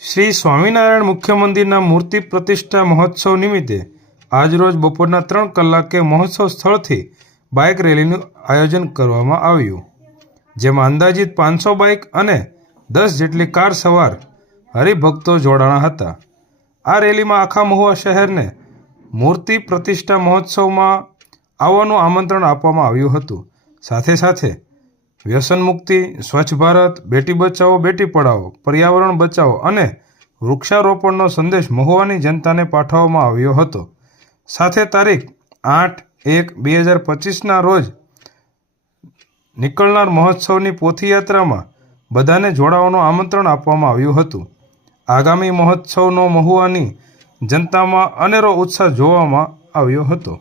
શ્રી સ્વામિનારાયણ મુખ્ય મંદિરના મૂર્તિ પ્રતિષ્ઠા મહોત્સવ નિમિત્તે આજરોજ બપોરના 3 કલાકે મહોત્સવ સ્થળથી બાઇક રેલીનું આયોજન કરવામાં આવ્યું, જેમાં અંદાજિત 500 બાઇક અને 10 જેટલી કાર સવાર હરિભક્તો જોડાણા હતા. આ રેલીમાં આખા મહુવા શહેરને મૂર્તિ પ્રતિષ્ઠા મહોત્સવમાં આવવાનું આમંત્રણ આપવામાં આવ્યું હતું. સાથે સાથે વ્યસન મુક્તિ, સ્વચ્છ ભારત, બેટી બચાવો બેટી પઢાઓ, પર્યાવરણ બચાવો અને વૃક્ષારોપણનો સંદેશ મહુવાની જનતાને પાઠવવામાં આવ્યો હતો. સાથે તારીખ 8/1/2025ના રોજ નીકળનાર મહોત્સવની પોથીયાત્રામાં બધાને જોડાવાનું આમંત્રણ આપવામાં આવ્યું હતું. આગામી મહોત્સવનો મહુવાની જનતામાં અનેરો ઉત્સાહ જોવામાં આવ્યો હતો.